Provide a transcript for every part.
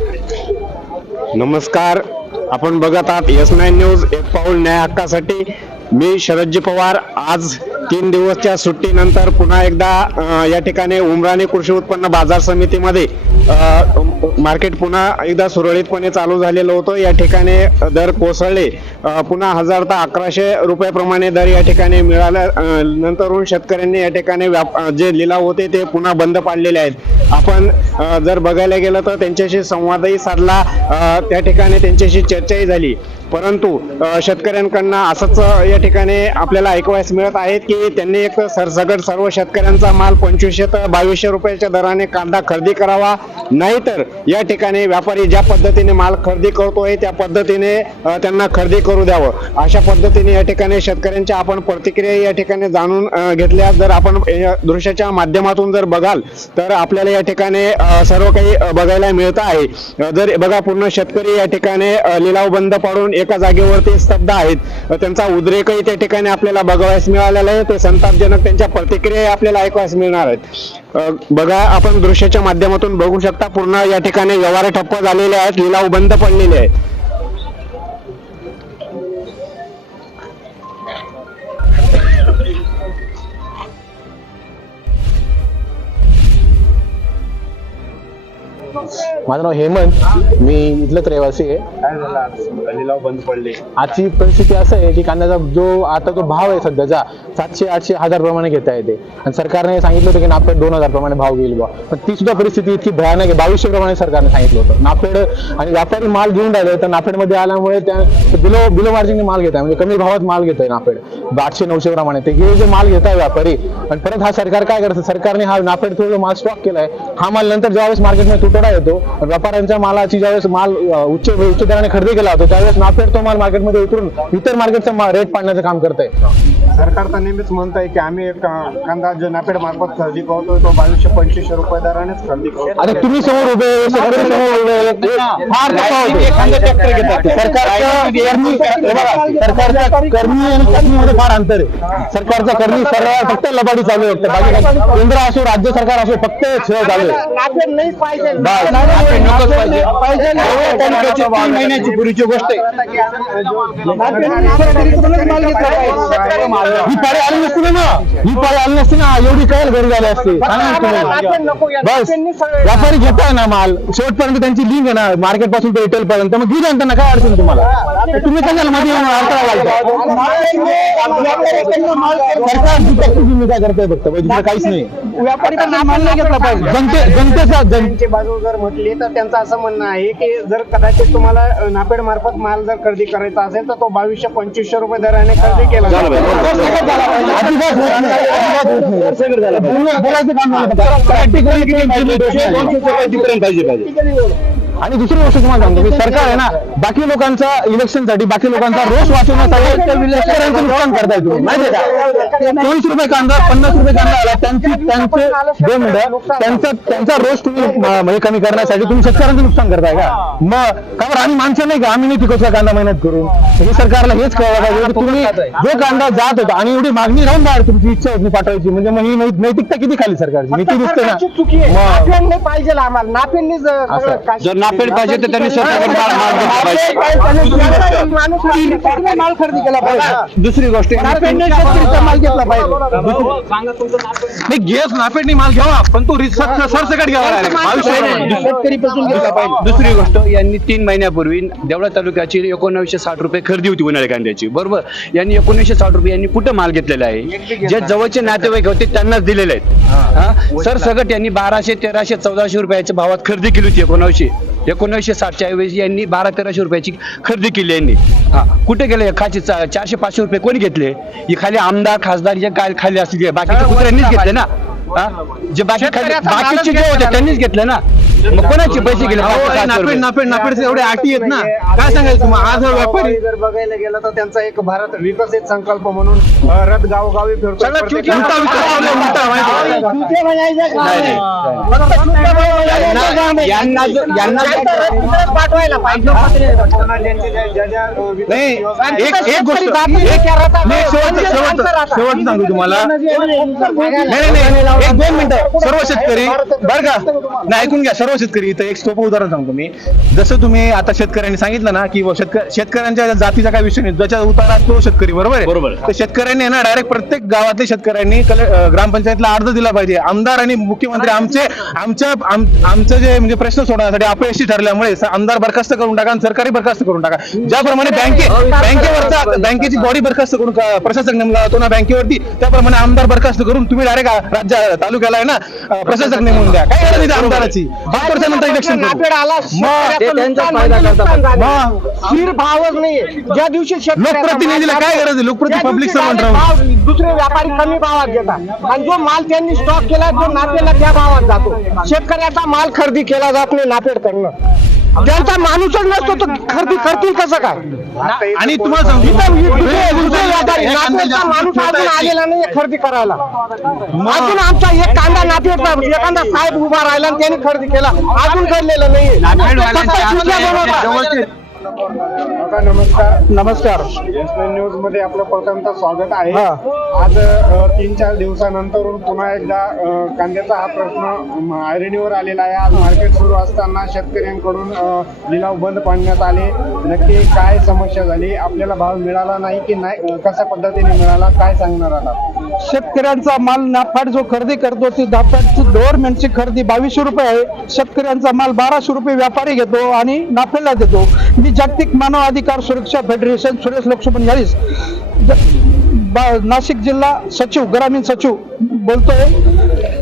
नमस्कार. आपण बघत आहात एस नाईन न्यूज एक पाऊल न्याय हक्कासाठी मी शरदजी पवार. आज तीन दिवसच्या सुट्टीनंतर पुन्हा एकदा या ठिकाणी उमराणे कृषी उत्पन्न बाजार समितीमध्ये मार्केट पुन्हा एकदा सुरळीतपणे चालू झालेलं होतं. या ठिकाणी दर कोसळले. पुन्हा हजार ते अकराशे रुपयाप्रमाणे दर या ठिकाणी मिळाल्या नंतरून शेतकऱ्यांनी या ठिकाणी व्याप जे लिलाव होते ते पुन्हा बंद पाडलेले आहेत. आपण जर बघायला गेलं तर त्यांच्याशी संवादही साधला. त्या ठिकाणी त्यांच्याशी चर्चाही झाली. परंतु शेतकऱ्यांकडनं असंच या ठिकाणी आपल्याला ऐकवायस मिळत आहेत की त्यांनी एक सरसगट सर्व शेतकऱ्यांचा माल पंचवीसशे तर बावीसशे रुपयाच्या दराने कांदा खरेदी करावा. नाहीतर या ठिकाणी व्यापारी ज्या पद्धतीने माल खरेदी करतोय त्या पद्धतीने त्यांना खरेदी करू द्यावं. अशा पद्धतीने या ठिकाणी शेतकऱ्यांच्या आपण प्रतिक्रिया या ठिकाणी जाणून घेतल्या. जर आपण या दृश्याच्या माध्यमातून जर बघाल तर आपल्याला या ठिकाणी सर्व काही बघायला मिळतं आहे. जर बघा पूर्ण शेतकरी या ठिकाणी लिलाव बंद पाडून एका जागेवर ते स्तब्ध आहेत. त्यांचा उद्रेकही त्या ठिकाणी आपल्याला बघावयास मिळालेला आहे. ते संतापजनक त्यांच्या प्रतिक्रिया आपल्याला ऐकवायस मिळणार आहेत. बघा आपण दृश्याच्या माध्यमातून बघू शकता पूर्ण या ठिकाणी व्यवहार ठप्प झालेले आहेत लिलाव बंद पडलेले आहेत. माझं नाव हेमंत. मी इथलंच रहिवासी आहे. लिलाव बंद पडले आजची परिस्थिती असं आहे की कांद्याचा जो आता जो भाव आहे सध्याचा सातशे आठशे हजार प्रमाणे घेता येते. आणि सरकारने सांगितलं होतं की नापेड दोन हजार प्रमाणे भाव घेईल बा पण ती सुद्धा परिस्थिती इतकी भयानक आहे. बावीसशे प्रमाणे सरकारने सांगितलं होतं. नापेड आणि व्यापारी माल घेऊन राहिले तर नापेडमध्ये आल्यामुळे त्या बिलो बिलो मार्जिनने माल घेत आहे म्हणजे कमी भावात माल घेत आहे नापेड आठशे नऊशे प्रमाणे. ते हे जे माल घेत आहे व्यापारी. आणि परत हा सरकार काय करतं? सरकारने हा नापेड थोडं माल स्टॉक केलाय. हा माल नंतर ज्यावेळेस मार्केटमध्ये तुटवडा येतो व्यापाऱ्यांच्या मालाची ज्यावेळेस माल उच्च उच्च दराने खरेदी केला होतो त्यावेळेस नापेड तो माल मार्केटमध्ये उतरून इतर मार्केटचा रेट पाडण्याचं काम करत आहे सरकार तर नेहमीच म्हणत आहे की आम्ही एक कांदा जो नापेड मार्फत खरेदी करतोय तो बावीसशे पंचवीसशे रुपये दरानेच खरेदी करतो आता तुम्ही समोर उभे शेतकरी समोर उभे फार सरकारच्या करणी आणि फार अंतर आहे. सरकारच्या करणी सरळ फक्त लबाडी चालू आहे केंद्र असो राज्य सरकार असो फक्त चालू आहे बस. नकोच पाहिजे. तीन महिन्याची पूर्वीची गोष्ट आहे. ही पाळी आली नसती ना ही पाळी आली नसती ना. एवढी काय घरी झाली असती. सांगा ना तुम्ही. बस. व्यापारी घेताय ना माल. शेवटपर्यंत त्यांची लिंक आहे ना. मार्केटपासून ते रिटेल पर्यंत. मग घेऊ द्या ना काय अडचण तुम्हाला? तुम्ही कशाला मध्ये येऊन अडथळा घालता? सरकार दुटकची भूमिका करतोय फक्त बाकी दुसरं काहीच नाही व्यापारी पण माल नाही घेतला पाहिजे जनते जनतेचा जन त्यांची बाजू जर म्हटली तर त्यांचं असं म्हणणं आहे की जर कदाचित तुम्हाला नापेड मार्फत माल जर खरेदी करायचा असेल तर तो बावीसशे पंचवीसशे रुपये दराने खरेदी केला जातो. अजिबात होत नाही. अजिबात होत नाही. बोलणं- बोलायचं काम नाही फक्त. Practically implement पाहिजे. आणि दुसरी गोष्ट तुम्हाला सांगतो की सरकार आहे ना बाकी लोकांचा इलेक्शनसाठी बाकी लोकांचा रोष वाचवण्यासाठी शेतकऱ्यांचं नुकसान करताय तुम्ही. माहितीये का? चोवीस रुपये कांदा पन्नास रुपये कांदा आला त्यांची त्यांचे दोन मिनिटं त्यांचा त्यांचा रोष तुम्ही म्हणजे कमी करण्यासाठी तुम्ही शेतकऱ्यांचं नुकसान करताय का? मग का बरं आम्ही माणसं नाही का? आम्ही नाही पिकवतो कांदा मेहनत करून? हे सरकारला हेच कळलं पाहिजे की तुम्ही जो कांदा जात होता आणि एवढी मागणी राहून बाहेर तुमची इच्छा होती पाठवायची म्हणजे मग ही नैतिकता किती खाली सरकारची? नीती दिसते ना. पाहिजे आम्हाला. असं. जर नापेड पाहिजे तर त्यांनी स्वतःकडे माल माल घेतला पाहिजे. माणूस नापेडने माल खरेदी केला पाहिजे. दुसरी गोष्ट नापेडने शेतकरीचा माल घेतला पाहिजे. नाही घेस नापेडनी माल घ्यावा पण तो रिस- सर- सरसकट घ्यावा लागेल. बावीसशे रुपये. शेतकरी पासून घेतला पाहिजे. दुसरी गोष्ट यांनी तीन महिन्यापूर्वी देवळा तालुक्याची एकोणीसशे साठ रुपये खरेदी होती उन्हाळ्या कांद्याची. बरोबर? यांनी एकोणीसशे साठ रुपये यांनी कुठं माल घेतलेला आहे? जे जवळचे नातेवाईक होते त्यांनाच दिलेले आहेत. हा. सरसकट यांनी बाराशे तेराशे चौदाशे रुपयाच्या भावात खरेदी केली होती एकोणावीसशे एकोणीसशे साठच्या ऐवजी यांनी बारा तेराशे रुपयाची खरेदी केली यांनी. हा कुठे गेले? खाची चारशे पाचशे रुपये कोणी घेतले? ही खाली आमदार खासदार जे काय खाली असतील बाकीचे कुत्र्यांनीच घेतले ना? हा? जे बाकी खाली बाकीचे जे होते त्यांनीच घेतले ना? मग कोणाचे पैसे गेले पाचशे, नापेड रुपये? नापेड नापेड एवढे अटी आहेत ना काय सांगायचं तुम्हाला आज हा व्यापारी जर बघायला गेलं तर त्यांचा एक भारत विकसित संकल्प म्हणून अ, रथ गावोगावी फिरतो उलटा विचार चालू आहे, उलटा माहिती आहे का? चुके? नाही, नाही. यांना जो- यांना जो- नाही एक गोष्ट नाही, शेवटचं म्हणजे शेवटचं. शेवटचं तुम्हाला नाही नाही नाही एक दोन मिनिटं सर्व शेतकरी बरं का नाही ऐकून घ्या सर्व शेतकरी इथं एक सोपं उदाहरण सांगतो मी. जसं तुम्ही आता शेतकऱ्यांनी सांगितलं ना की शेतकऱ्यांच्या जातीचा काय विषय नाही. ज्याच्या उतारा तो शेतकरी बरोबर आहे? बरोबर. तर शेतकऱ्यांनी ना डायरेक्ट प्रत्येक गावातल्या शेतकऱ्यांनी ग्रामपंचायतला अर्ज दिला पाहिजे. आमदार आणि मुख्यमंत्री आमचे आमच्या आम- आमचं जे म्हणजे प्रश्न सोडवण्यासाठी अपयशी ठरल्यामुळे आमदार बरखास्त करून टाका आणि सरकारी बरखास्त करून टाका. ज्याप्रमाणे बँके बँकेवरचा बँकेची बॉडी बरखास्त करून प्रशासक नेमला जातो ना बँकेवरती त्याप्रमाणे आमदार बरखास्त करून तुम्ही डायरेक्ट राज्य तालुक्याला आहे ना प्रशासक नेमून द्या. काय गरज आमदाराची? पाच वर्षानंतर इलेक्शन नापेड आला मग शेतकऱ्याचं ते त्यांचा नुकसान फायदा म्हणजे करतात. नुकसान झालं. मग. स्थिर भावच नाही ज्या दिवशी शेतकऱ्याचा लोकप्रतिनिधीला माल काय जातो, गरज आहे? लोकप्रतिनिधी त्या public दिवशी servant direct राहून. भाव दुसरे व्यापारी कमी भावात घेतात आणि जो माल त्यांनी स्टॉक केला तो नापेडला त्या भावात जातो शेतकऱ्याचा माल खरेदी केला जात नाही नापेड ज्यांचा माणूसच नसतो तो खरेदी करतील कसं काय? आणि तुम्हाला सांगतो. माणूस अजून आलेला नाही खरेदी करायला. अजून आमचा एक कांदा नापेडचा एखादा साहेब उभा राहिला आणि त्यांनी खरेदी केला. अजून घडलेलं नाही काका नमस्कार. नमस्कार. न्यूजमध्ये आपलं प्रथमतः स्वागत आहे. हा. आज अ, तीन चार दिवसानंतरून पुन्हा एकदा अ, कांद्याचा हा प्रश्न आयरणीवर आलेला आहे. आज मार्केट सुरू असताना शेतकऱ्यांकडून अ, लिलाव बंद पाडण्यात आले. नक्की काय समस्या झाली? आपल्याला भाव मिळाला नाही की नाही? अ, कशा पद्धतीने मिळाला? काय सांगणार आता? शेतकऱ्यांचा माल नाफाड जो खरेदी करतो ती नाफाडची गव्हर्नमेंटची खरेदी बावीसशे रुपये आहे. शेतकऱ्यांचा माल बाराशे रुपये व्यापारी घेतो आणि नाफेडला देतो. मी जागतिक मानव अधिकार सुरक्षा फेडरेशन सुरेश लक्ष्मण यारीस बा- नाशिक जिल्हा सचिव ग्रामीण सचिव बोलतोय.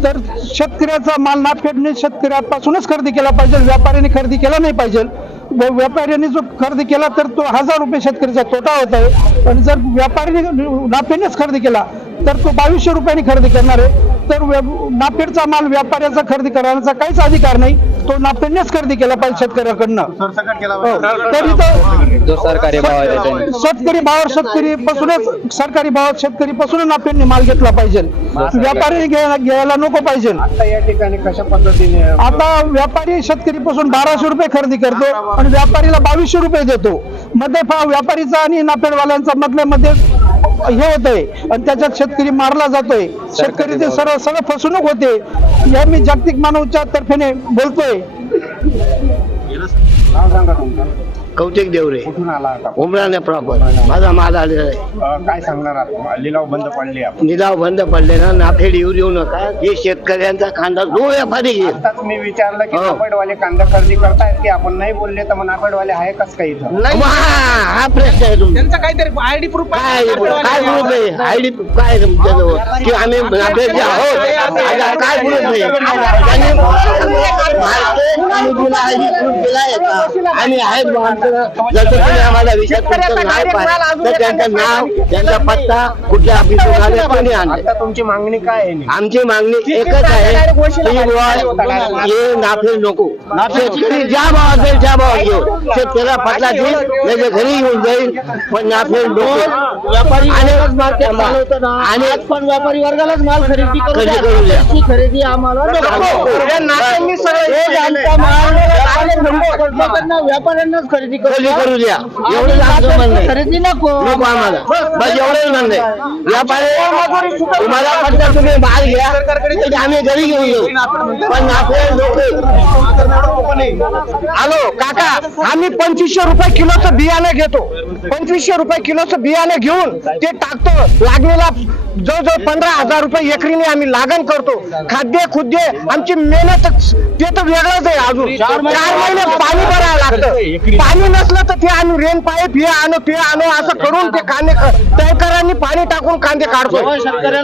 तर शेतकऱ्याचा माल नाफेडने शेतकऱ्यापासूनच खरेदी केला पाहिजे व्यापाऱ्याने खरेदी केला नाही पाहिजे. व्यापाऱ्याने व्यापाऱ्यांनी जो खरेदी केला तर तो हजार रुपये शेतकऱ्याचा तोटा होत आहे. आणि जर व्यापाऱ्याने नाफेडनेच खरेदी केला तर तो बावीसशे रुपयांनी खरेदी करणार आहे. तर नाफेडचा माल व्यापाऱ्याचा खरेदी करण्याचा काहीच अधिकार नाही. तो नाफेडनेच खरेदी केला पाहिजे शेतकऱ्याकडनं. हो. तर इथं जो सरकारी भाव आहे त्याच्याने. शेतकरी भावावर शेतकरी पासूनच सरकारी भावात शेतकरी पासूनच नाफेडने माल घेतला पाहिजे. व्यापारी घ्यायला नको पाहिजे. आता या ठिकाणी कशा पद्धतीने आता व्यापारी शेतकरी पासून बाराशे रुपये खरेदी करतो आणि व्यापारीला बावीसशे रुपये देतो. मध्ये व्यापारीचा आणि नाफेडवाल्यांचा मधल्यामध्ये हे होतंय. आणि त्याच्यात शेतकरी मारला जातोय. शेतकरी ते सर्व सगळं फसवणूक होते. या मी जागतिक मानवच्या तर्फेने बोलतोय. कौतिक देवरे कुठून आला आता उमराने प्रॉपर माझा माल आलेला आहे अ, काय सांगणार आता लिलाव बंद पडले आपण निलाव बंद पडले ना नाफेड येऊ देऊ नका हे शेतकऱ्यांचा कांदा जो व्यापारी घेईल आताच मी विचारलं की हो. नाफेडवाले कांदा खरेदी करतायत की आपण नाही बोलले तर मग नाफेडवाले आहे कस इथं मग हा हा प्रश्न आहे तुमचा त्यांचं काहीतरी आयडी प्रूफ काय काय प्रूफ आहे आयडी काय आहे तुमच्याजवळ की आम्ही नाफेडचे आहोत आता काय प्रूफ त्यांनी मार्केट आणि दिलाय का आम्ही आहेत आमचं तुम्ही आम्हाला विचार नाव पाहिजे तर त्यांचं नाव त्यांचा पत्ता कुठल्या ऑफिसवर आले कोणी आणले तुमची मागणी काय आहे आमची मागणी एकच आहे की बुवा हे नाफेल नको शेतकरी ज्या भावात जाईल त्या भावात घेऊ शेतकऱ्याला पटला देईल नाही घरी येऊन जाईल पण नाफेल नको व्यापारी आणि पण व्यापारी वर्गालाच माल खरेदी करू द्या खरेदी आम्हाला या नात्यांनी व्यापाऱ्यांनाच खरेदी करू द्या. एवढं आमचं म्हणणं आहे. खरेदी नको. नको आम्हाला. बस एवढंच म्हणणं आहे. व्यापारी तुम्हाला पटलं तुम्ही माल घ्या. तर आम्ही घरी घेऊन येऊ. पण नको हॅलो काका आम्ही पंचवीसशे रुपये किलोचं बियाणं घेतो. पंचवीसशे रुपये किलोचं बियाणं घेऊन ते टाकतो. लागलेला जवळजवळ पंधरा हजार रुपये एकरीने आम्ही लागण करतो. खाद्य खुद्य आमची मेहनत ते तर वेगळंच आहे अजून. चार महिने पाणी भरावं लागतं. पाणी नसलं तर ते आम्ही रेन पाईप हे आणू ते आणू असं करून ते कांदे टँकरांनी पाणी टाकून कांदे काढतो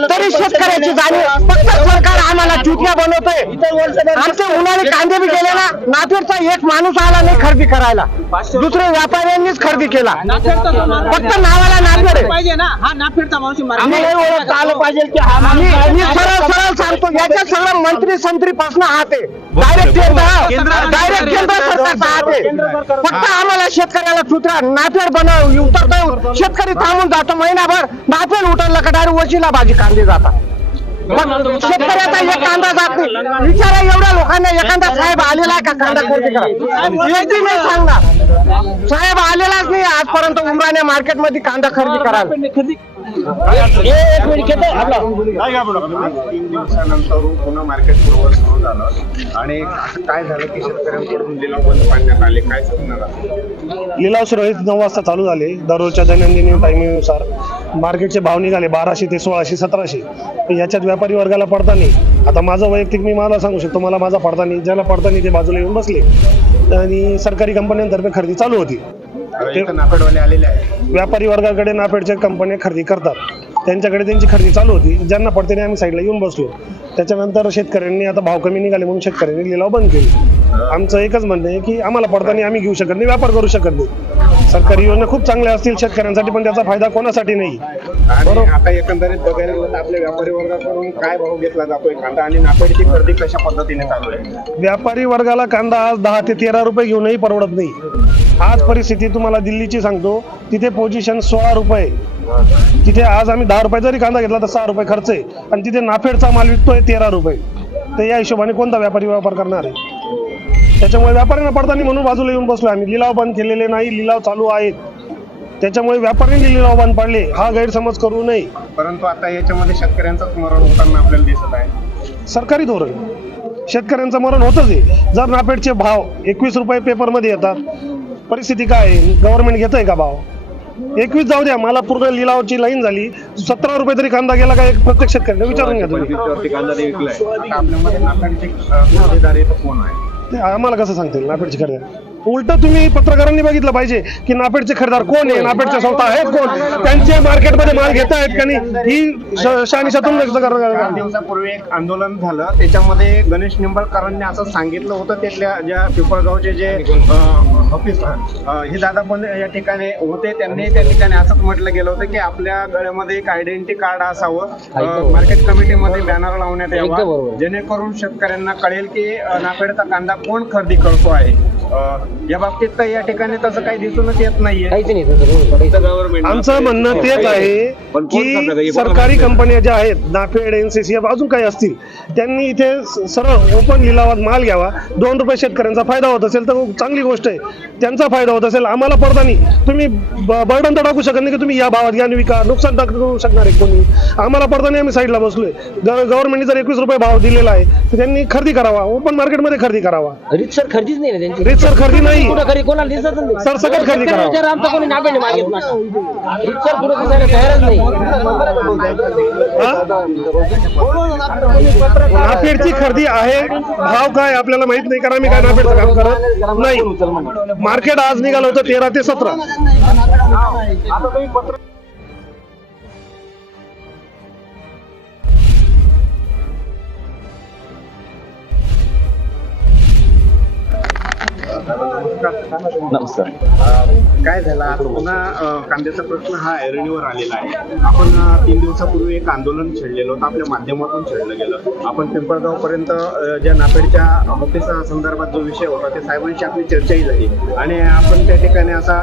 तरी शेतकऱ्याची जाणीव फक्त सरकार आम्हाला चुटल्या बनवतोय. आमचे उन्हाळे कांदे बी गेले ना नापेडचा एक माणूस आला नाही खरेदी करायला. दुसरे व्यापाऱ्यांनीच खरेदी केला. फक्त नावाला नापेड आहे. पाहिजे ना. हा नाफेडचा माणूस आम्हाला ओळखता आलं पाहिजे की मी मी सरळ सरळ सांगतो याच्यात सगळं मंत्री संत्री पासून आहात डायरेक्ट केंद्र डायरेक्ट केंद्र सरकारचा हात आहे फक्त आम्हाला शेतकऱ्याला सुत्रा नाफेड बनव उतरता शेतकरी थांबून जातो. महिनाभर नाफेड उतरलं का डायरेक्ट वशिला भाजी कांदे जातात. शेतकऱ्याचा एक कांदा जात नाही. विचारा एवढ्या लोकांना एखादा साहेब आलेला आहे का कांदा खरेदी नाही सांगणार. साहेब आलेलाच नाही आजपर्यंत उमराने मार्केटमध्ये कांदा खरेदी करायला. तीन दिवसानंतर पुन्हा मार्केट पूर्व सुरू झालं आणि काय झालं की शेतकऱ्यांकडून लिलाव बंद पाडण्यात आले काय सांगणार लिलाव सुरळीत नऊ वाजता चालू झाले. दररोजच्या दैनंदिन टायमिंगनुसार मार्केटचे भाव निघाले बाराशे ते सोळाशे सतराशे. याच्यात व्यापारी वर्गाला पडता नाही. आता माझं वैयक्तिक मी मला सांगू शकतो मला माझा पडता नाही. ज्याला पडता नाही ते बाजूला येऊन बसले. आणि सरकारी कंपन्यांतर्फे खरेदी चालू होती. इथं नापेडवाले आलेले आहेत. व्यापारी वर्गाकडे नापेडच्या कंपन्या खरेदी करतात. त्यांच्याकडे त्यांची खरेदी चालू होती. ज्यांना पडते आम्ही साईडला येऊन बसलो. त्याच्यानंतर शेतकऱ्यांनी आता भाव कमी निघाले म्हणून शेतकऱ्यांनी लिलाव बंद केले. आमचं एकच म्हणणं आहे की आम्हाला पडताना आम्ही घेऊ शकत नाही व्यापार करू शकत नाही. सरकारी योजना खूप चांगल्या असतील शेतकऱ्यांसाठी पण त्याचा फायदा कोणासाठी नाही. आणि आता एकंदरीत बघायला गेलं तर आपल्या व्यापारी वर्गाकडून काय भाव घेतला जातोय कांदा आणि खरेदी कशा पद्धतीने चालू आहे? व्यापारी वर्गाला कांदा आज दहा ते तेरा रुपये घेऊनही परवडत नाही. आज परिस्थिती तुम्हाला दिल्लीची सांगतो तिथे पोझिशन सोळा रुपये तिथे आज आम्ही दहा रुपये जरी कांदा घेतला तर सहा रुपये खर्च आहे. आणि तिथे नाफेडचा माल विकतोय तेरा रुपये. तर या हिशोबाने कोणता व्यापारी व्यापार करणार आहे? त्याच्यामुळे व्यापाऱ्यांना पडताना म्हणून बाजूला येऊन बसलो आम्ही. लिलाव बंद केलेले नाही लिलाव चालू आहेत. त्याच्यामुळे व्यापाऱ्यांनी लिलाव बंद पाडले. हा गैरसमज करू नये. परंतु आता याच्यामध्ये शेतकऱ्यांचंच मरण होताना आपल्याला दिसत आहे. सरकारी धोरण. शेतकऱ्यांचं मरण होतच आहे. जर नापेडचे भाव एकवीस रुपये पेपरमध्ये येतात परिस्थिती काय आहे? गव्हर्नमेंट घेत आहे का भाव? एकवीस जाऊ द्या मला पूर्ण लिलावची लाईन झाली. सतरा रुपये तरी कांदा गेला का एक प्रत्येक शेतकऱ्याने विचारून घ्या तुम्ही. ते विकलाय आता आपल्यामध्ये नापेडचे खरेदीदार इथं कोण आहे? ते आम्हाला कसं सांगतील नापेडचे खरेदी? उलट तुम्ही पत्रकारांनी बघितलं पाहिजे की नापेडचे खरेदार कोण आहे नापेडच्या संस्था आहेत कोण? त्यांचे मार्केटमध्ये माल घेत आहेत का नाही? ही श- शहानिशातून व्यक्त चार कर दिवसापूर्वी एक आंदोलन झालं. त्याच्यामध्ये गणेश निंबाळकरांनी असं सांगितलं होतं तिथल्या ज्या पिंपळगावचे जे ऑफिस हे दादा पण या ठिकाणी होते. त्यांनी त्या ठिकाणी असंच म्हटलं गेलं होतं की आपल्या गळ्यामध्ये एक आयडेंटिटी कार्ड असावं. मार्केट कमिटीमध्ये बॅनर लावण्यात यावा. जेणेकरून शेतकऱ्यांना कळेल की नाफेडचा कांदा कोण खरेदी करतो आहे. या बाबतीत तर या ठिकाणी तसं काही दिसूनच येत नाहीये. आमचं म्हणणं तेच आहे की सरकारी कंपन्या ज्या आहेत नाफेड एनसीसीएफ अजून काही असतील त्यांनी इथे सरळ ओपन लिलावात माल घ्यावा. दोन रुपये शेतकऱ्यांचा फायदा होत असेल तर चांगली गोष्ट आहे. त्यांचा फायदा होत असेल आम्हाला पडता नाही तुम्ही बर्डन तर टाकू शकत नाही की तुम्ही या भावात घ्या आणि विका नुकसान टाकू शकणार आहे कोणी. आम्हाला पडता नाही आम्ही साईडला बसलोय. गव्हर्नमेंटने जर एकवीस रुपये भाव दिलेला आहे तर त्यांनी खरेदी करावा. ओपन मार्केटमध्ये खरेदी करावा. रितसर खरेदीच नाही सर खरेदी नाही. कुठं खरी? कोणाला दिसत नाही. सरसकट खरेदी आमचं कोणी मागितलं. दिसायला तयारच नाही. नाफेडची खरेदी आहे. भाव काय आपल्याला माहीत नाही. कारण आम्ही काय नाफेडचं काम करत नाही. मार्केट आज निघालं होतं तेरा ते सतरा. नमस्कार. काय झालं? आज पुन्हा कांद्याचा प्रश्न हा ऐरणीवर आलेला आहे. आपण तीन दिवसापूर्वी एक आंदोलन छेडलेलं होतं. आपल्या माध्यमातून छेडलं गेलं. आपण पिंपळगाव पर्यंत ज्या नापेडच्या ऑफिसा संदर्भात जो विषय होता ते साहेबांशी आपली चर्चाही झाली. आणि आपण त्या ठिकाणी असा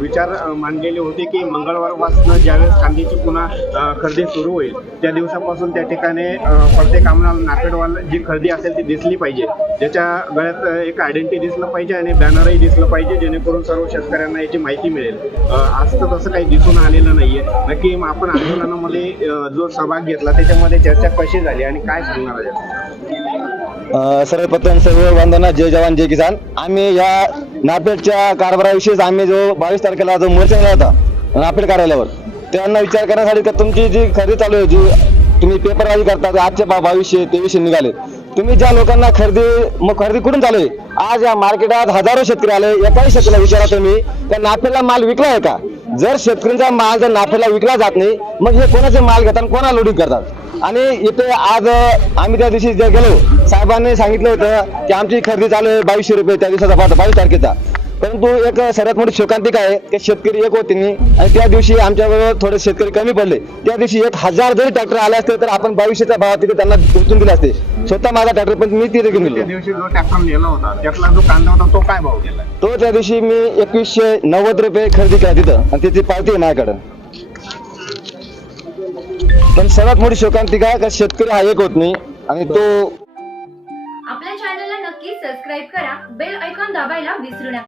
विचार मांडलेले होते की मंगळवारपासून ज्यावेळेस कांद्याची पुन्हा खरेदी सुरू होईल त्या दिवसापासून त्या ठिकाणी प्रत्येक आम्हाला नापेडवाला जी खरेदी असेल ती दिसली पाहिजे. ज्याच्या गळ्यात एक आयडेंटिटी दिसलं पाहिजे आणि बॅनरही दिसलं पाहिजे जेणेकरून सर्व शेतकऱ्यांना याची माहिती मिळेल. अं, आज तर तसं काही दिसून आलेलं नाहीये. नक्की आपण आंदोलनामध्ये जो सहभाग घेतला त्याच्यामध्ये चर्चा कशी झाली आणि काय सांगणार आहे? सर्वप्रथम सर्व वंदना जय जवान जय किसान. आम्ही या नापेडच्या कारभाराविषयीच आम्ही जो बावीस तारखेला जो मोर्चा होता नापेड कार्यालयावर त्यांना विचार करण्यासाठी का तुमची जी खरेदी चालू आहे जी तुम्ही पेपरबाजी करता आजच्या आजचे बावीसशे तेवीसशे निघाले. तुम्ही ज्या लोकांना खरेदी मग खरेदी कुठून चालू आहे आज या मार्केटात हजारो शेतकरी आले एकाही शेतकऱ्याला विचारा तुम्ही त्या नाफेला माल विकला आहे का? जर शेतकऱ्यांचा माल जर नाफेला विकला जात नाही मग हे कोणाचे माल घेतात कोणा लोडिंग करतात? आणि इथे आज आम्ही त्या दिवशी जे गेलो साहेबांनी सांगितलं होतं की आमची खरेदी चालू आहे बावीसशे रुपये त्या दिवसाचा पाठ बावीस तारखेचा. परंतु एक सर्वात मोठी शोकांतिक आहे ते शेतकरी एक होते नाही आणि त्या दिवशी आमच्याबरोबर थोडे शेतकरी कमी पडले. त्या दिवशी एक हजार जरी ट्रॅक्टर आले असते तर आपण बावीसशेचा भाव तिथे त्यांना उचलून दिले असते. स्वतः माझा ट्रॅक्टर पण मी तिथे घेऊन त्या गेलो दिवशी जो ट्रॅक्टर नेला होता त्यातला जो कांदा होता तो काय भाव गेला? तो त्या दिवशी मी एकवीसशे नव्वद रुपये खरेदी केला तिथं आणि त्याची पावती आहे माझ्याकडं. पण सर्वात मोठी शोकांतिका आहे का शेतकरी हा एक होत नाही आणि तो आपल्या चॅनलला नक्की सबस्क्राईब करा बेल ऐकॉन दाबायला विसरू नका.